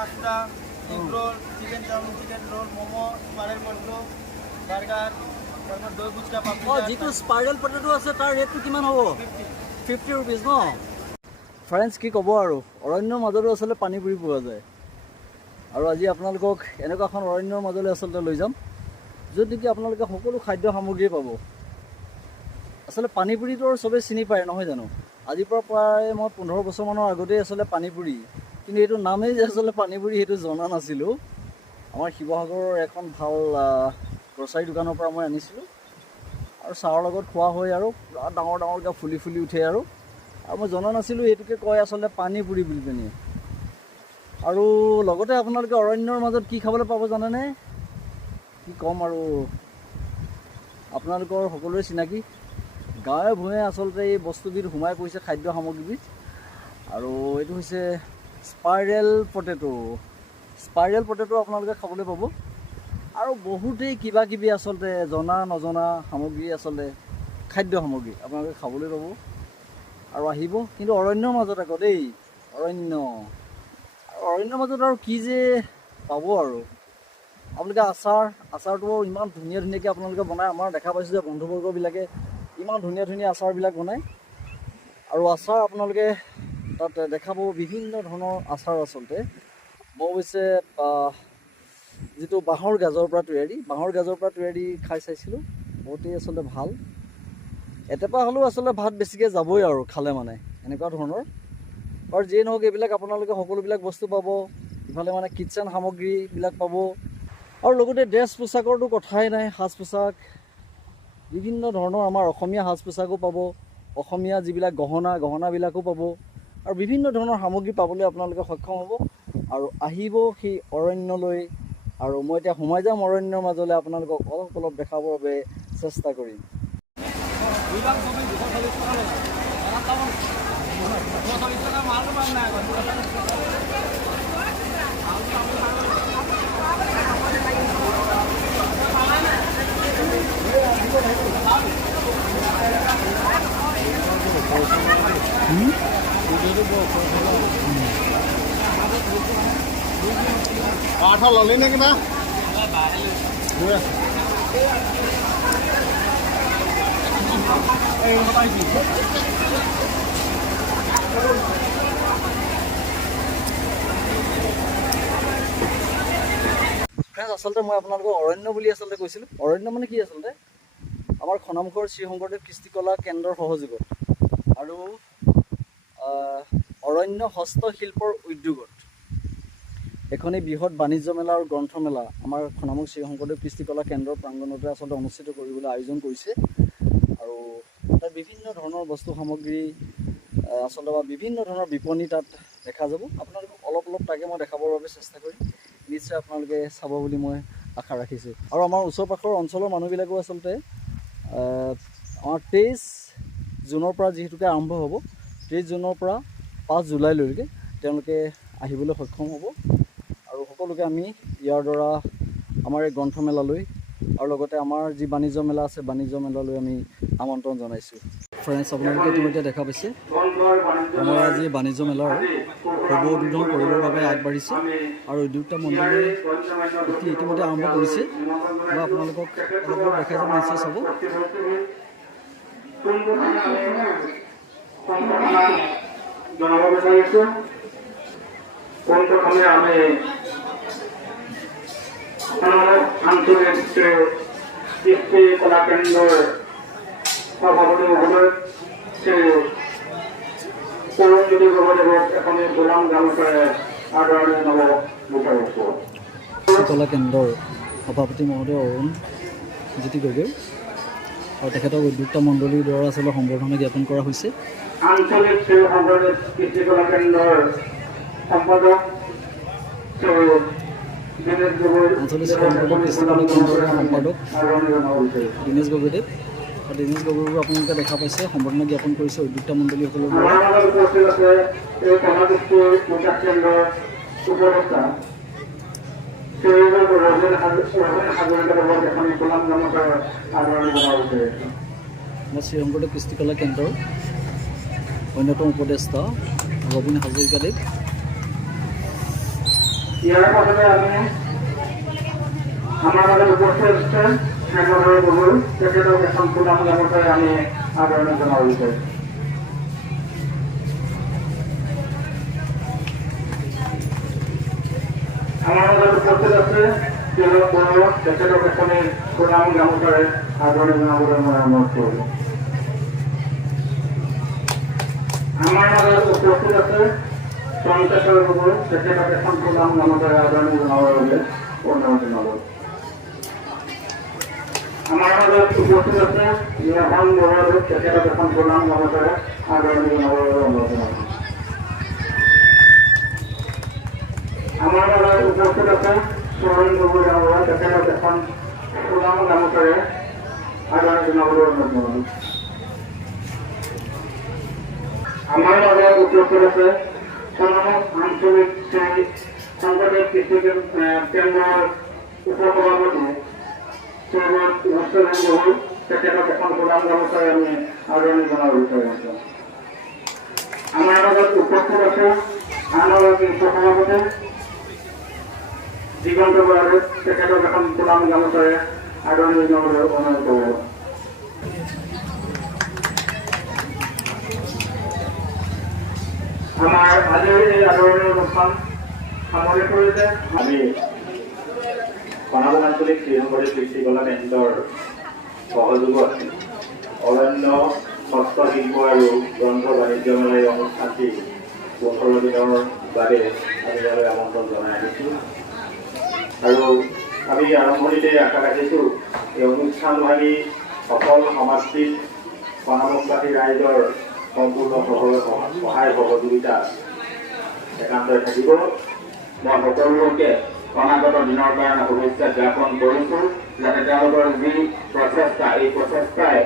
Pasta, egg roll, chicken chowmein, chicken roll, momo, paneer মন্ড, burger, তাৰপৰ দই ফুচকা, পাপড়ি চাট। যিটো স্পাইৰেল পটেটো আছে তাৰ ৰেটটো কিমান হ'ব? 50 ৰুপিজ ন? ফ্ৰেণ্ডছ কি ক'ব আৰু, অৰণ্যৰ মাজতো আচলতে পানী পুৰি পোৱা যায়। আৰু আজি আপোনালোকক এনেকুৱা এখন অৰণ্যৰ মাজলৈ আচলতে লৈ যাম য'ত নেকি আপোনালোকে সকলো খাদ্য সামগ্ৰীয়ে পাব। আচলতে পানীপুৰিটো আৰু চবেই চিনি পায় নহয় জানো? আজিৰ পৰা প্ৰায় মই 15 বছৰমানৰ আগতেই আচলতে পানীপুৰি, কিন্তু এইটো নামেই যে আচলতে পানীপুৰি সেইটো জনা নাছিলোঁ। আমাৰ শিৱসাগৰৰ এখন ভাল গ্ৰচাৰী দোকানৰ পৰা মই আনিছিলোঁ আৰু চাহৰ লগত খোৱা হয় আৰু পুৰা ডাঙৰ ডাঙৰকৈ ফুলি ফুলি উঠে আৰু মই জনা নাছিলোঁ এইটোকে কয় আচলতে পানীপুৰি বুলি পিনি। আৰু লগতে আপোনালোকে অৰণ্যৰ মাজত কি খাবলৈ পাব জানেনে? কি ক'ম আৰু, আপোনালোকৰ সকলোৰে চিনাকি গাঁৱে ভূঞে আচলতে এই বস্তুবিধ সোমাই পৰিছে, খাদ্য সামগ্ৰীবিধ। আৰু এইটো হৈছে স্পাইৰেল পটেটো। স্পাইৰেল পটেটো আপোনালোকে খাবলৈ পাব। আৰু বহুতেই কিবা কিবি আচলতে জনা নজনা সামগ্ৰী, আচলতে খাদ্য সামগ্ৰী আপোনালোকে খাবলৈ পাব। আৰু আহিব কিন্তু অৰণ্যৰ মাজত আকৌ দেই, অৰণ্যৰ মাজত আৰু কি যে পাব আৰু আপোনালোকে আচাৰটো ইমান ধুনীয়া ধুনীয়াকৈ আপোনালোকে বনায়। আমাৰ দেখা পাইছোঁ যে বন্ধুবৰ্গবিলাকে ইমান ধুনীয়া ধুনীয়া আচাৰবিলাক বনায়। আৰু আচাৰ আপোনালোকে তাত দেখা পাব বিভিন্ন ধৰণৰ আচাৰ। আচলতে মই অৱশ্যে যিটো বাঁহৰ গাজৰ পৰা তৈয়াৰী খাই চাইছিলোঁ, বহুতেই আচলতে ভাল। এটেপা হ'লেও আচলতে ভাত বেছিকৈ যাবই আৰু খালে মানে এনেকুৱা ধৰণৰ। আৰু যিয়ে নহওক এইবিলাক আপোনালোকে সকলোবিলাক বস্তু পাব। ইফালে মানে কিটচেন সামগ্ৰীবিলাক পাব। আৰু লগতে ড্ৰেছ পোছাকৰতো কথাই নাই, সাজ পোছাক বিভিন্ন ধৰণৰ আমাৰ অসমীয়া সাজ পোছাকো পাব, অসমীয়া যিবিলাক গহনাবিলাকো পাব। আৰু বিভিন্ন ধৰণৰ সামগ্ৰী পাবলৈ আপোনালোকে সক্ষম হ'ব। আৰু আহিব সেই অৰণ্যলৈ। আৰু মই এতিয়া সোমাই যাম অৰণ্যৰ মাজলৈ, আপোনালোকক অলপ অলপ দেখাবৰ বাবে চেষ্টা কৰিম। আঠা ললি নে কিবা? আচলতে মই আপোনালোকক অৰণ্য বুলি আচলতে কৈছিলোঁ। অৰণ্য মানে কি আচলতে আমাৰ খনামুখৰ শ্ৰী শংকৰদেৱ কৃষ্টিকলা কেন্দ্ৰৰ সহযোগত আৰু অৰণ্য হস্তশিল্পৰ উদ্যোগত এখন এই বৃহৎ বাণিজ্য মেলা আৰু গ্ৰন্থমেলা আমাৰ খনামুখ শ্ৰী শংকৰদেৱ কৃষ্টিকলা কেন্দ্ৰৰ প্ৰাংগণতে আচলতে অনুষ্ঠিত কৰিবলৈ আয়োজন কৰিছে। আৰু তাত বিভিন্ন ধৰণৰ বস্তু সামগ্ৰী আচলতে বা বিভিন্ন ধৰণৰ বিপণী তাত দেখা যাব। আপোনালোকক অলপ অলপ তাকে মই দেখাবৰ বাবে চেষ্টা কৰিম। নিশ্চয় আপোনালোকে চাব বুলি মই আশা ৰাখিছোঁ। আৰু আমাৰ ওচৰ পাখৰ অঞ্চলৰ মানুহবিলাকো আচলতে আমাৰ 23 জুনৰ পৰা যিহেতুকে আৰম্ভ হ'ব, 23 জুনৰ পৰা 5 জুলাইলৈকে তেওঁলোকে আহিবলৈ সক্ষম হ'ব। আৰু সকলোকে আমি ইয়াৰ দ্বাৰা আমাৰ এই গ্ৰন্থমেলালৈ আৰু লগতে আমাৰ যি বাণিজ্য মেলা আছে, বাণিজ্য মেলালৈ আমি আমন্ত্ৰণ জনাইছোঁ। ফ্ৰেণ্ডছ, আপোনালোকে ইতিমধ্যে দেখা পাইছে আমাৰ আজি বাণিজ্য মেলাৰ শুভ উদ্বোধন কৰিবৰ বাবে আগবাঢ়িছে আৰু উদ্যোক্তা মণ্ডলীয়ে ইতিমধ্যে আৰম্ভ কৰিছে। মই আপোনালোকক অলপ অলপ দেখাই যাম, নিশ্চয় চাব। জনাব বিচাৰিছোঁ পোনপ্ৰথমে আমি আঞ্চলিক কৃষ্টি কলা কেন্দ্ৰৰ সভাপতি মহোদয় শ্ৰী পৰমজ্যোতি গগৈদেৱক এখনি গোলাম গামোচাৰে আদৰণি জনাব বিচাৰিছোঁ। কলা কেন্দ্ৰৰ সভাপতি মহোদয় অৰুণ জ্যোতি গগৈ আৰু তেখেতক উদ্যোক্তা মণ্ডলীৰ দ্বাৰা আচলতে সম্বৰ্ধনা জ্ঞাপন কৰা হৈছে। আঞ্চলিক শ্ৰী শংকৰদেৱ কৃষ্টি কলা কেন্দ্ৰৰ সম্পাদক শ্ৰী আঞ্চলিক শ্ৰী শংকৰদেৱ কৃষ্টিকলা কেন্দ্ৰৰ সম্পাদক দীনেশ গগৈদেৱ। আৰু দীনেশ গগৈকো আপোনালোকে দেখা পাইছে, সম্বৰ্ধনা জ্ঞাপন কৰিছে উদ্যোক্তা মণ্ডলীসকলৰ দ্বাৰা। উপস্থিত আছে এই কলাকৃষ্টি বিকাশ কেন্দ্ৰৰ উপদেষ্টা মই শ্ৰী শংকৰদেৱ কৃষ্টিকলা কেন্দ্ৰৰ অন্যতম উপদেষ্টা ৰবীন হাজৰিকাদেৱ। ইয়াৰ পাছতে আমি আমাৰ মাজত উপস্থিত আছে মেঘালয় গগৈ, তেখেতক এখন সুনাম গামোচাৰে আমি আদৰণি জনাব বিচাৰিছোঁ। আমাৰ মাজত উপস্থিত আছে তিলক বড়ো, তেখেতক এখনি সুনাম গামোচাৰে আদৰণি জনাবলৈ মই অনুৰোধ কৰিলোঁ। আমাৰ মাজত উপস্থিত আছে চন্দ্ৰেশ্বৰ গগৈ, তেখেতক এখন সুনাম গামোচাৰে আদৰণি জনাবৰ বাবে অনুৰোধ জনালোঁ। আমাৰ মাজত উপস্থিত আছে নিৰ্মল বড়ো, তেখেতক এখন সুনাম গামোচাৰে আদৰণি জনাবৰ বাবে অনুৰোধ জনালোঁ। আমাৰ মাজত উপস্থিত আছে চৰণ গগৈ ডাঙৰীয়া, তেখেতক এখন সুনাম গামোচাৰে আদৰণি জনাবলৈ অনুৰোধ জনালোঁ। আমাৰ মাজত উপস্থিত আছে সোণামুখ আঞ্চলিক শ্ৰী শংকৰদেৱ কৃষি কেন্দ্ৰৰ উপসভাপতি শ্ৰীমত হুছেইন গগৈ, তেখেতক এখন সুনাম গামোচাৰে আমি আদৰণি জনাব বিচাৰিছোঁ। আমাৰ মাজত উপস্থিত আছে আন এগৰাকী উপসভাপতি দিগন্ত বৰাদে, তেখেতক এখন সুনাম গামোচাৰে আদৰণি জনাবলৈ অনুৰোধ কৰিলোঁ। আমাৰ আজিৰ এই আদৰণি অনুষ্ঠান সামৰি পৰিছে। আমি সোণামুখ আঞ্চলিক শ্ৰী শংকৰদেৱ কৃষি কলা কেন্দ্ৰৰ সহযোগত অৰণ্য হস্তশিল্প আৰু গ্ৰন্থ বাণিজ্য মেলাৰ অনুষ্ঠানটি 18 দিনৰ বাবে আমি ইয়ালৈ আমন্ত্ৰণ জনাই আহিছোঁ আৰু আমি আৰম্ভণিতে আশা ৰাখিছোঁ এই অনুষ্ঠানভাগী সফল সমাপ্তিত সোণামুখবাসী ৰাইজৰ সম্পূৰ্ণ সহায় সহযোগিতা একান্তই থাকিব। মই সকলোকে অনাগত দিনৰ কাৰণে শুভেচ্ছা জ্ঞাপন কৰিছোঁ, যাতে তেওঁলোকৰ যি প্ৰচেষ্টা, এই প্ৰচেষ্টাই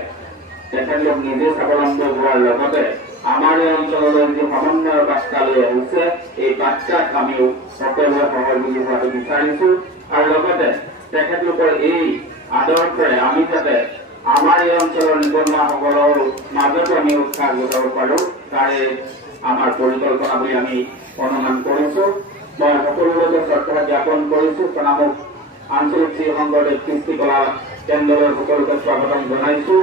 তেখেতলোক নিজে স্বাৱলম্বী হোৱাৰ লগতে আমাৰ এই অঞ্চললৈ যি সমন্বয়ৰ বাৰ্তা লৈ আহিছে, এই বাৰ্তাত আমিও সকলোৱে সহযোগী হোৱাটো বিচাৰিছোঁ আৰু লগতে তেখেতলোকৰ এই আদৰ্শৰে আমি যাতে আমাৰ এই অঞ্চলৰ নিবনুৱাসকলৰ মাজতো আমি উৎসাহ যোগাব পাৰোঁ, তাৰে আমাৰ পৰিকল্পনা বুলি আমি অনুমান কৰিছোঁ। মই সকলোকে শ্ৰদ্ধা জ্ঞাপন কৰিছোঁ। সোণামুখ আঞ্চলিক শ্ৰী শংকৰদেৱ কৃষি কলা কেন্দ্ৰলৈ সকলোকে স্বাগতম জনাইছোঁ।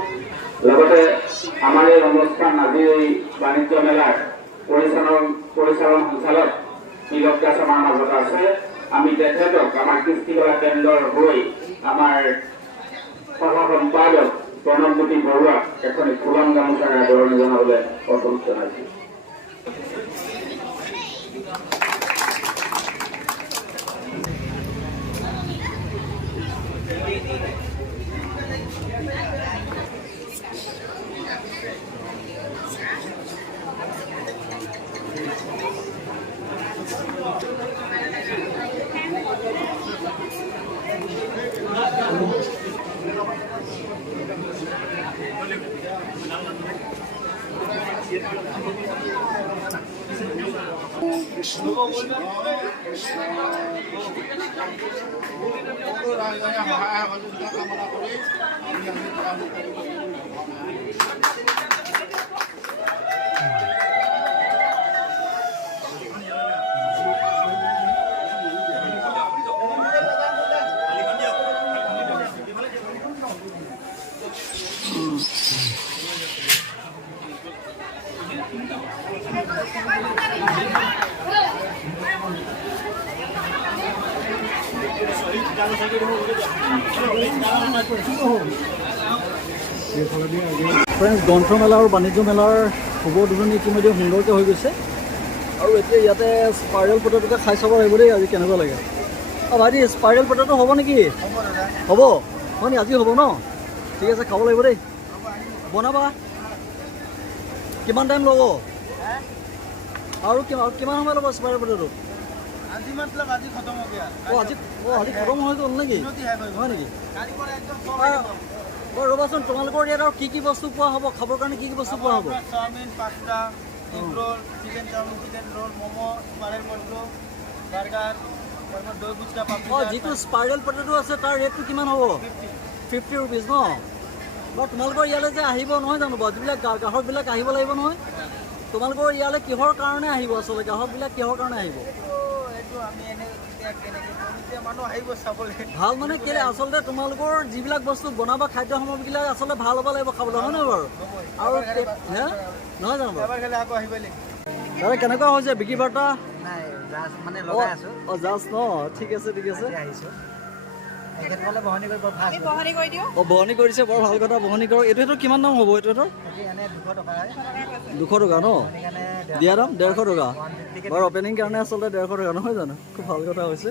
লগতে আমাৰ এই অনুষ্ঠান আজি এই বাণিজ্য মেলাৰ পৰিচালন সঞ্চালক তিলক দাস আমাৰ মাজত আছে। আমি তেখেতক আমাৰ কৃষি কলা কেন্দ্ৰৰ হৈ আমাৰ সহ সম্পাদক প্ৰণৱজ্যোতি বৰুৱাক এখন ফুলাম গামোচাৰে আদৰণি জনাবলৈ অনুৰোধ জনাইছোঁ। সহায় সহযোগিতা কামনা কৰি আমি কাম কৰিব ফ্ৰেণ্ডছ, গ্ৰন্থমেলা আৰু বাণিজ্য মেলাৰ শুভ উদ্বোধনী ইতিমধ্যে সুন্দৰকৈ হৈ গৈছে আৰু এতিয়া ইয়াতে স্পাইৰেল পটেটোকে খাই চাব লাগিব দেই, আজি কেনেকুৱা লাগে। ভাইটি, স্পাইৰেল পটেটো হ'ব নেকি? হ'ব হয় নি? আজি হ'ব ন? ঠিক আছে, খাব লাগিব দেই। বনাবা কিমান টাইম ল'ব আৰু কিমান সময় ল'ব স্পাইৰেল পটেটো? আজি मतलब আজি খতম হৈ গয়া। আজি খতম হৈ গ'ল নেকি? হয় নেকি? ৰ'বাচোন, তোমালোকৰ ইয়াত আৰু কি বস্তু পোৱা হ'ব? খাবৰ কাৰণে কি বস্তু পোৱা হ'ব? Chowmein, pasta, egg roll, chicken chowmein, chicken roll, momo, spiral potato, burger, তাৰপৰ দই ফুচকা, পাপড়ি। যিটো স্পাইৰেল পটেটো আছে তাৰ ৰেটটো কিমান হ'ব? 50 ৰুপিজ ন? তোমালোকৰ ইয়ালৈ যে আহিব নহয় জানো বাৰু, যিবিলাক গ্ৰাহকবিলাক আহিব লাগিব নহয়, তোমালোকৰ ইয়ালৈ কিহৰ কাৰণে আহিব? আচলতে গ্ৰাহকবিলাক কিহৰ কাৰণে আহিব? এইটো আমি এনে কেনেকৈ এতিয়া মানুহ আহিব চাবলৈ। ভাল মানে কেলে আচলতে তোমালোকৰ যিবিলাক বস্তু বনাবা খাদ্য সামগ্ৰীবিলাক আচলতে ভাল হ'ব লাগিব খাবলৈ, হয় নহয় বাৰু? আৰু হে নহয় জানো বাৰু? এবাৰ খালে আকৌ আহিবই লাগিব। দাদা কেনেকুৱা হৈছে বিক্ৰী বাৰ্তা? নাই জাষ্ট মানে লগাই আছোঁ, অঁ জাষ্ট ন, ঠিক আছে ঠিক আছে। আহিছোঁ তেখেতসকলে বহনি কৰিব ভাল অঁ বহনি কৰিছে, বৰ ভাল কথা, বহনি কৰক। এইটো কিমান দাম হ'ব এইটো? এনে 200 টকা হয় 200 টকা ন? সেইকাৰণে দিয়া দাম 150 টকা। বাৰু অপেনিং কাৰণে আচলতে 150 টকা নহয় জানো? খুব ভাল কথা হৈছে।